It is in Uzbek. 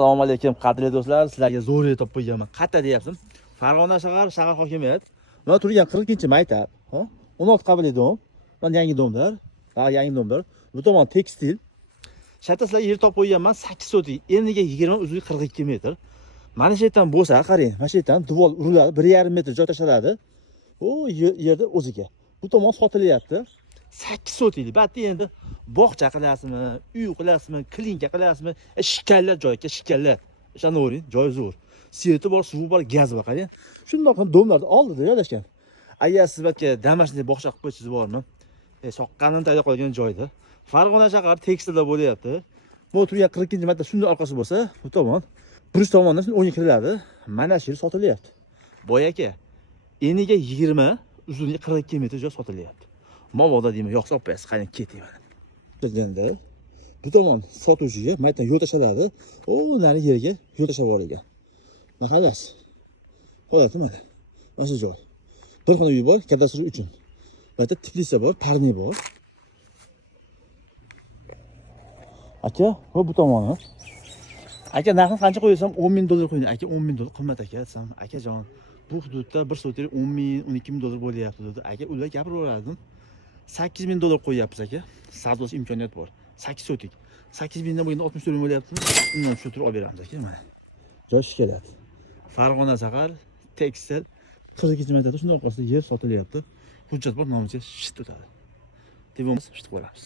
Assalomu alaykum qadrli do'stlar, sizlarga zo'r topib qo'yganman. Qayerda deyapsiz? Farg'ona shahar hokimiyat. Mana turgan 40-maktab, 16 qabili dom. Mana yangi domlar, yangi domlar. Bu tomon tekstil. Shartta sizlarga yer topib qo'yganman 8 sotik. Eniga 20, uzunligi 42 metr. Mana shu yerdan bo'lsa, qarang, mana shu yerdan devor uriladi, 1,5 metr joy tashlanadi. O yerda o'ziga. Bu tomon sotilyapti. 8 sotiklik. Batda endi bog'cha qilasizmi, uy qilasizmi, klinika qilasizmi, shikalla joyga shikalla. Ishonavering, joy zo'r. Sveti bor, suvi bor, gaz bor, qarang. Shundoq domlarni oldida joylashgan. Agar siz balki damashli bog'cha qilib qo'ysangiz bormi? Soqqanini tayyor qolgan joyda. Farg'ona shahar tekstilda bo'lyapti. Bu turgan 40-marta shunday orqasi bo'lsa, bu tomon Brus tomondan o'yinga kiriladi. Mana shu yer sotilyapti. Boy aka, eniga 20, uzunligi 42 metr joy sotilyapti. Mobodo deyman, yo'qsa olib qo'yasiz, qarang ketyapman. Deganda bu tomon sotuvchiga maytdan yo'l tashlanadi. O, nari yerga yo'l tashlab yuborilgan. Mahallas. Holati mana. Mana shu joy. Bir xona uy bor, kadastr uchun. Maytda tiplisa bor, parni bor. Aka, bu tomoni. Aka, narxini qancha qo'ysam, $10,000 qo'ying. Aka, $10,000 qimmat aka, desam, akajon, bu hududda bir sotik 10,000, $12,000 bo'lyapti dedi. Aka, ular gapiraverdim. $8,000 qo'yyapmiz aka. Savdosi imkoniyat bor. 8 sotik. 8,000 dan bo'lganda 64 bo'lyapti. Undan shu turib olib beramiz aka, mana. Joy keladi. Farg'ona shahar tekstil 42 metrda shunday orqasida yer sotilyapti. Hujjat bor, nomiga shit o'tadi. Devimiz shit ko'ramiz.